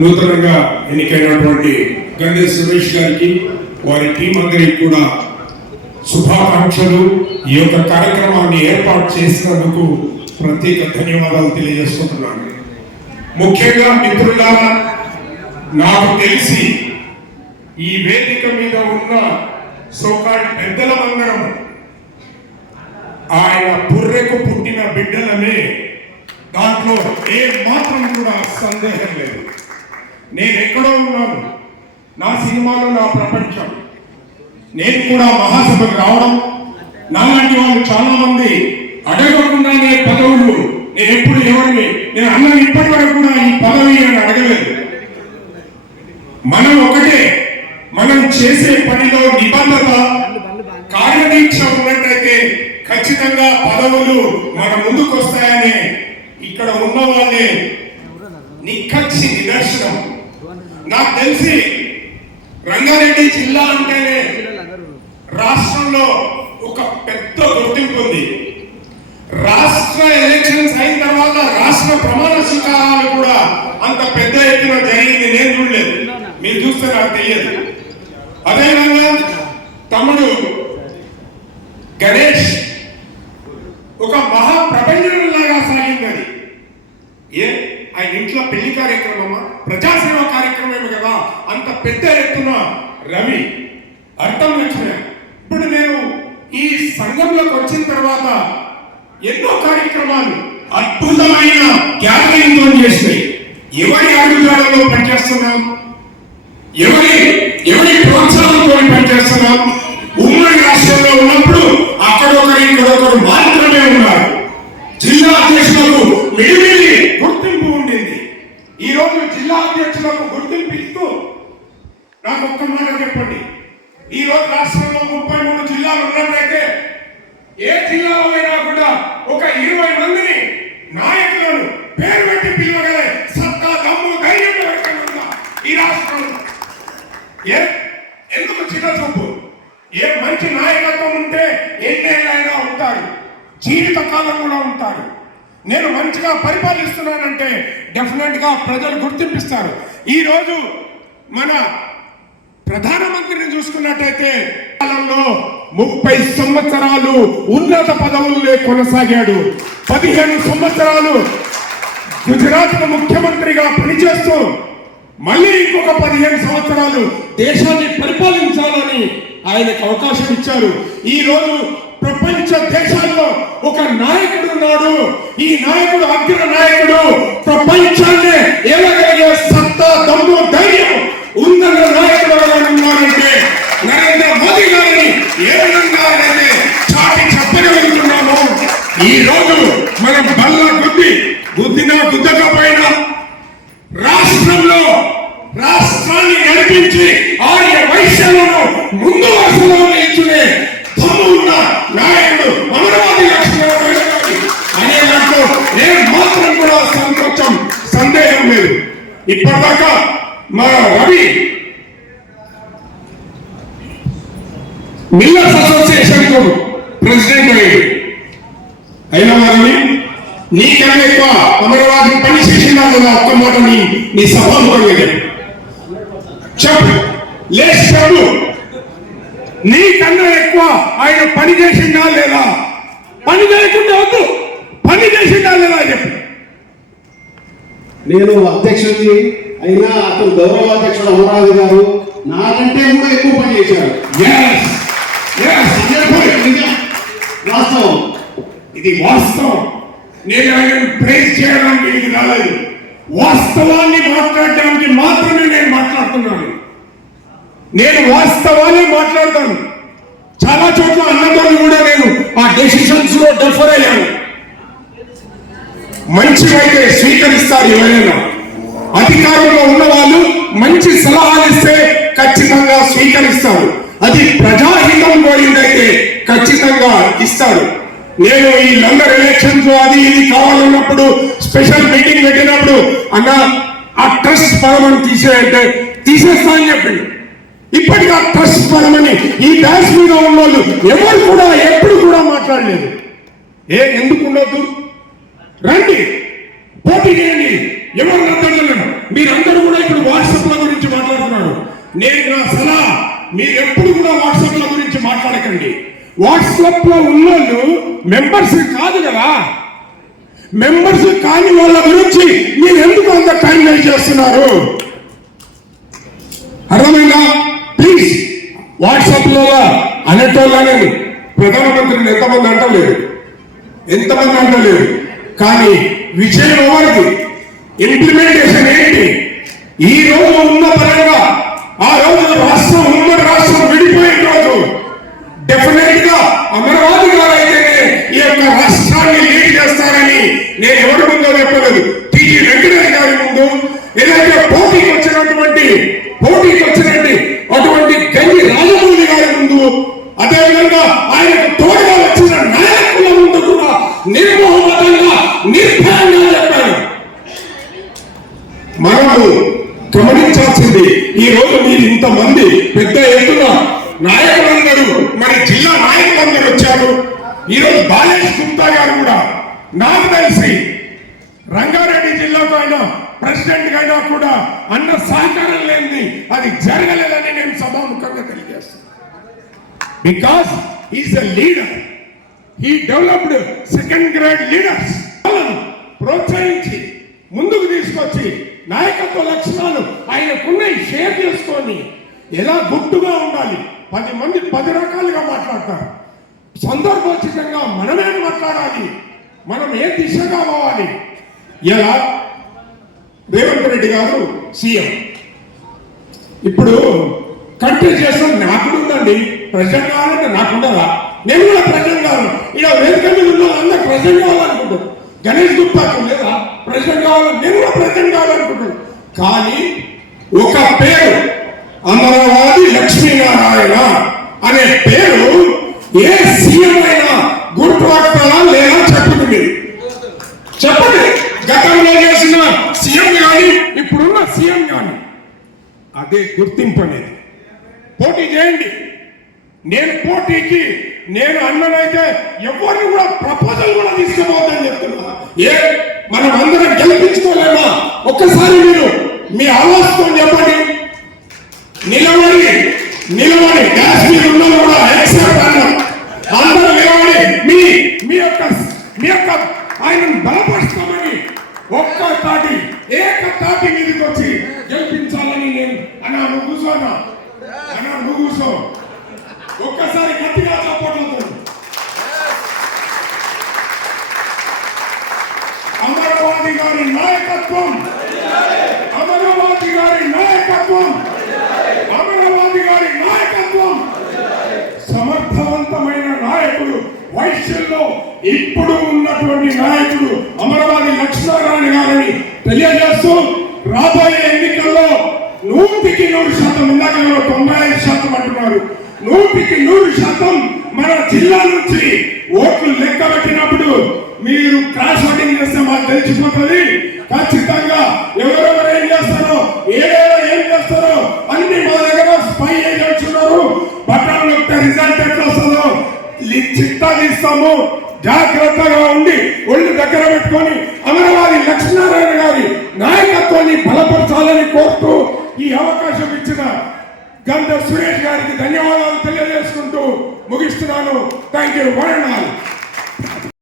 నూతనంగా ఎన్నికైనటువంటి గండే సురేష్ గారికి వారి టీం అందరికి కూడా శుభాకాంక్షలు. ఈ యొక్క కార్యక్రమాన్ని ఏర్పాటు చేసినందుకు ప్రత్యేక ధన్యవాదాలు తెలియజేస్తున్నాను. ముఖ్యంగా మిత్రులారా, నాకు తెలిసి ఈ వేదిక మీద ఉన్న సోకాల్ పెద్దల మందరం ఆయన బుర్రెకు పుట్టిన బిడ్డలనే, దాంట్లో ఏ మాత్రం కూడా సందేహం లేదు. నేను ఎక్కడో ఉన్నాను, నా సినిమాలో నా ప్రపంచం. నేను కూడా మహాసభకు రావడం, నాలాంటి వాళ్ళు చాలా మంది అడగకుండానే పదవులు, నేను ఎప్పుడు ఎవరిని నేను అన్న ఇప్పటి వరకు కూడా ఈ పదవి అని అడగలేదు. మనం ఒకటే, మనం చేసే పనిలో నిబద్ధత కార్యదీక్ష ఉన్నట్టయితే ఖచ్చితంగా పదవులు మన ముందుకు వస్తాయని ఇక్కడ ఉన్న వాళ్ళే నిక్కచ్చి నిదర్శనం. నాకు తెలిసి రంగారెడ్డి జిల్లా అంటేనే రాష్ట్రంలో ఒక పెద్ద గుర్తింపు ఉంది. రాష్ట్ర ఎలక్షన్స్ అయిన తర్వాత రాష్ట్ర ప్రమాణ స్వీకారాలు కూడా అంత పెద్ద ఎత్తున జరిగింది నేను చూడలేదు, మీరు చూస్తే నాకు తెలియదు. అదేవిధంగా తమ్ముడు గణేష్ ఒక మహా ప్రపంచంలాగా సాగింది. అది ఆయన ఇంట్లో పెళ్లి కార్యక్రమమా, ప్రజాసేవ కార్యక్రమమే కదా, అంత పెద్ద ఎత్తున రవి అర్థం వచ్చిన. ఇప్పుడు నేను ఈ సంఘంలోకి వచ్చిన తర్వాత ఎన్నో కార్యక్రమాలు అద్భుతమైన గ్యాదరింగ్తో చేసినాయి. ఎవరి అడుగుజాడలో పనిచేస్తున్నాం, ఎవరి ప్రోత్సాహంతో పనిచేస్తున్నాం. ఉమ్మడి రాష్ట్రంలో ఉన్నప్పుడు అక్కడొకరు ఇక్కడొకరు మాత్రమే ఉన్నారు. జిల్లా అధ్యక్షులకు మిడిమిడి గుర్తింపు ఉండేది. ఈ రోజు జిల్లా అధ్యక్షులకు గుర్తింపు ఇస్తూ నాకు ఒక్క మాట చెప్పండి, ఈ రోజు రాష్ట్రంలో 33 జిల్లాలు ఉన్నట్లయితే ఏ జిల్లాలో అయినా కూడా ఒక 20 మందిని నాయకులను పేరు పెట్టి పిలవగలే సత్తా, దమ్ము, ధైర్యం ఉందా ఈ రాష్ట్రంలో? ఎందుకు చిన్న చూపు? ఏ మంచి నాయకత్వం ఉంటే ఎన్నేళ్ళైనా ఉంటారు, జీవితకాలం కూడా ఉంటారు. నేను మంచిగా పరిపాలిస్తున్నానంటే డెఫినెట్ గా ప్రజలు గుర్తింపిస్తారు. ఈ రోజు మన ప్రధానమంత్రిని చూసుకున్నట్టయితే కాలంలో 30 సంవత్సరాలు ఉన్నత పదవుల్లో కొనసాగాడు. 15 సంవత్సరాలు గుజరాత్ ముఖ్యమంత్రిగా పనిచేస్తూ మళ్ళీ ఇంకొక 15 సంవత్సరాలు దేశాన్ని పరిపాలించాలని ఆయనకు అవకాశం ఇచ్చారు. ఈ రోజు ప్రపంచ దేశాల్లో ఒక నాయకుడు ఉన్నాడు. ఈ నాయకుడు అగ్ర నాయకుడు, ప్రపంచాన్ని ఏలగలిగే సత్తా, దమ్ము, ధైర్యం ఉందన్న నాయకుడు ఉన్నారంటే నరేంద్ర మోదీ గారిని ఏ విధంగా అయితే చాటి చెప్పగలుగుతున్నాము. ఈ రోజు మనం బల్ల గుద్దినా గుద్దకపోయినా రాష్ట్రాన్ని నడిపించి ఆర్య వైశ్యులను ముందు వరుసలో నిల్చునే దమ్ము ఉన్న నాయకుడు అమరావతి లక్ష్మీ అనే దాంట్లో నేను మాత్రం కూడా సందేహం లేదు. ఇప్పటిదాకా మా రవి మిల్లర్స్ అసోసియేషన్ కు ప్రెసిడెంట్ అయిన వారిని నీకన్నా ఎక్కువ అమరావతి పని చేసిందా లేదా ఒక్క మాట నీ సభాముఖంగా చెప్పు. లేచి చెప్పు, నీకన్నా ఎక్కువ ఆయన పని చేసిందా లేదా? పని చేయకుండా వద్దు, పని చేసిందా లేదా చెప్పు. నేను అధ్యక్షుడిని అయినా అతను గౌరవ అధ్యక్షుడు అమరావతి గారు నాకంటే కూడా ఎక్కువ పని చేశారు. వాస్తవం, ఇది వాస్తవం. నేను ఆయన ప్రైజ్ చేయడానికి ఇది రాలేదు, వాస్తవాన్ని మాట్లాడడానికి మాత్రమే నేను మాట్లాడుతున్నాను. నేను వాస్తవాన్ని మాట్లాడతాను. చాలా చోట్ల అన్నదాన్ని కూడా నేను ఆ డెసిషన్స్ లో డెఫర్ అయ్యాను. మంచివైతే స్వీకరిస్తారు ఎవరైనా. అధికారంలో ఉన్న వాళ్ళు మంచి సలహాలు ఇస్తే ఖచ్చితంగా స్వీకరిస్తారు. అది ప్రజాహితం కోరిందైతే ఖచ్చితంగా ఇస్తారు. నేను ఈ లండన్ ఎలక్షన్స్ అది ఇది కావాలన్నప్పుడు స్పెషల్ మీటింగ్ పెట్టినప్పుడు అన్న ఆ ట్రస్ట్ పరమని తీసేయంటే తీసేస్తా అని చెప్పింది. ఇప్పటికీ ఆ ట్రస్ట్ పరమని ఈ డాన్స్ మీద ఉన్న వాళ్ళు ఎవరు కూడా ఎప్పుడు కూడా మాట్లాడలేదు. ఎందుకు ఉండొద్దు? రండి, పోటీ చేయండి. ఎవరు రద్దడలేను. మీరందరూ కూడా ఇప్పుడు వాట్సాప్ల గురించి మాట్లాడుతున్నారు. నేను నా సలహా, మీరు ఎప్పుడు కూడా వాట్సాప్ల గురించి మాట్లాడకండి. వాట్సాప్ లో ఉన్నోళ్ళు మెంబర్స్ కాదు కదా. మెంబర్స్ కాని వాళ్ళ గురించి మీరు ఎందుకు అంత టైం వేస్ట్ చేస్తున్నారు? అర్థమైందా? ప్లీజ్ వాట్సాప్ లో అనేటోళ్ళని ప్రధానమంత్రిని ఎంతమంది అంటలేదు, కానీ విషయం ఎవరిది, ఇంప్లిమెంటేషన్ ఏంటి? ఈ రోజు ఉన్న పరంగా ఆ రోజు రాష్ట్రం, ఉమ్మడి రాష్ట్రం విడిపోయిన రోజు డెఫినెట్ గా అమరావతి గారు అయితేనే ఈ యొక్క రాష్ట్రాన్ని లీడ్ చేస్తారని నేను ఎవరి ముందో చెప్పలేదు. టీజీ వెంకటేష్ గారి ముందు, ఏదైతే పోటీకి వచ్చినటువంటి అటువంటి గంజి రాజమౌళి గారి ముందు, అదేవిధంగా ఆయనకు తోడుగా వచ్చిన నాయకుల ముందు కూడా నిర్మోహమాటంగా నిర్భయంగా చెప్పారు. మనము గమనించాల్సింది, ఈ రోజు మీరు ఇంతమంది పెద్ద ఎత్తున నాయకులందరూ, మరి జిల్లా నాయకులందరూ వచ్చారు. ఈరోజు బాలేష్ గుప్తా గారు కూడా, నాకు తెలిసి రంగారెడ్డి జిల్లాకు అయినా ప్రెసిడెంట్ అయినా కూడా అన్న సహకారం లేనిది అది జరగలేదని నేను సభాముఖంగా తెలియజేస్తాను. Because is a leader, he developed second grade leaders. వాళ్ళను ప్రోత్సహించి ముందుకు తీసుకొచ్చి నాయకత్వ లక్షణాలు ఆయనకున్న షేర్ చేసుకొని ఎలా గుట్టుగా ఉండాలి. 10 మంది 10 రకాలుగా మాట్లాడతారు. సందర్భోచితంగా మనమే మాట్లాడాలి, మనం ఏ దిశగా పోవాలి. ఎలా రేవంత్ రెడ్డి గారు సీఎం, ఇప్పుడు కంటెస్ట్ చేస్తాం. నాకు ఉందండి, ప్రెసిడెంట్ కావాలంటే నాకుండదా? నేను కూడా ప్రెసిడెంట్ కావాలి. ఇలా వేదిక మీద ఉన్న అందరూ ప్రెసిడెంట్ కావాలనుకుంటారు. గణేష్ గుప్తాకు లేదా ప్రెసిడెంట్ కావాలని, నేను కూడా ప్రెసిడెంట్ కావాలనుకుంటున్నాను. కానీ ఒక పేరు అమరావతి లక్ష్మీనారాయణ అనే పేరు ఏ సీఎం అయినా గుర్తుపడతారా లేదా చెప్పండి. చెప్పండి, గతంలో చేసిన సీఎం కానీ ఇప్పుడున్న సీఎం కానీ అదే గుర్తింపు అనేది. పోటీ చేయండి. నేను పోటీకి నేను అన్ననైతే ఎవరిని కూడా ప్రపోజల్ కూడా తీసుకుపోవద్దని చెప్తున్నా. మనం అందరం గెలిపించుకోలేమా? ఒక్కసారి మీరు మీ ఆవాసంతో చెప్పండి. నిలబడి కాశ్మీర్ ఉన్న కూడా ఎక్సెప్ట్ అన్నాం. అందరూ నిలబడి మీ యొక్క ఆయనను బలపరుస్తామని ఒక్క తాటి ఏకతాటి మీదకి వచ్చి గెలిపించాలని నేను నువ్వు కూర్చో. ఒక్కసారి గట్టిగా చప్పట్లతో అమరావతి గారి నాయకత్వం, అమరావతి గారి నాయకత్వం, సమర్థవంతమైన నాయకుడు, వైశ్యంలో ఇప్పుడు ఉన్నటువంటి నాయకుడు అమరావతి లక్ష్మీనారాయణ గారిని తెలియజేస్తూ రాబోయే ఎన్నికల్లో 100% ఇందాక 95% అంటున్నారు. 100% మన జిల్లా నుంచి ఓట్లు లెక్క పెట్టినప్పుడు మీరు క్రాష్ ఓటింగ్ చేస్తే మాకు తెలిసిపోతుంది. ఖచ్చితంగా ఎవరెవరు ఏం చేస్తారో, ఏం చేస్తారో అన్ని మా దగ్గర స్పై ఏజెంట్స్ ఉన్నారు. బటన్ నొక్కితే రిజల్ట్ ఎట్లా వస్తుందో చిట్టా తీస్తాము. జాగ్రత్తగా ఉండి ఒళ్ళు దగ్గర పెట్టుకొని అమరావతి లక్ష్మీనారాయణ గారి నాయకత్వాన్ని బలపరచాలని కోరుతూ ఈ అవకాశం ఇచ్చిన గంధ సురేష్ గారికి ధన్యవాదాలు తెలియజేసుకుంటూ ముగిస్తున్నాను. Thank you.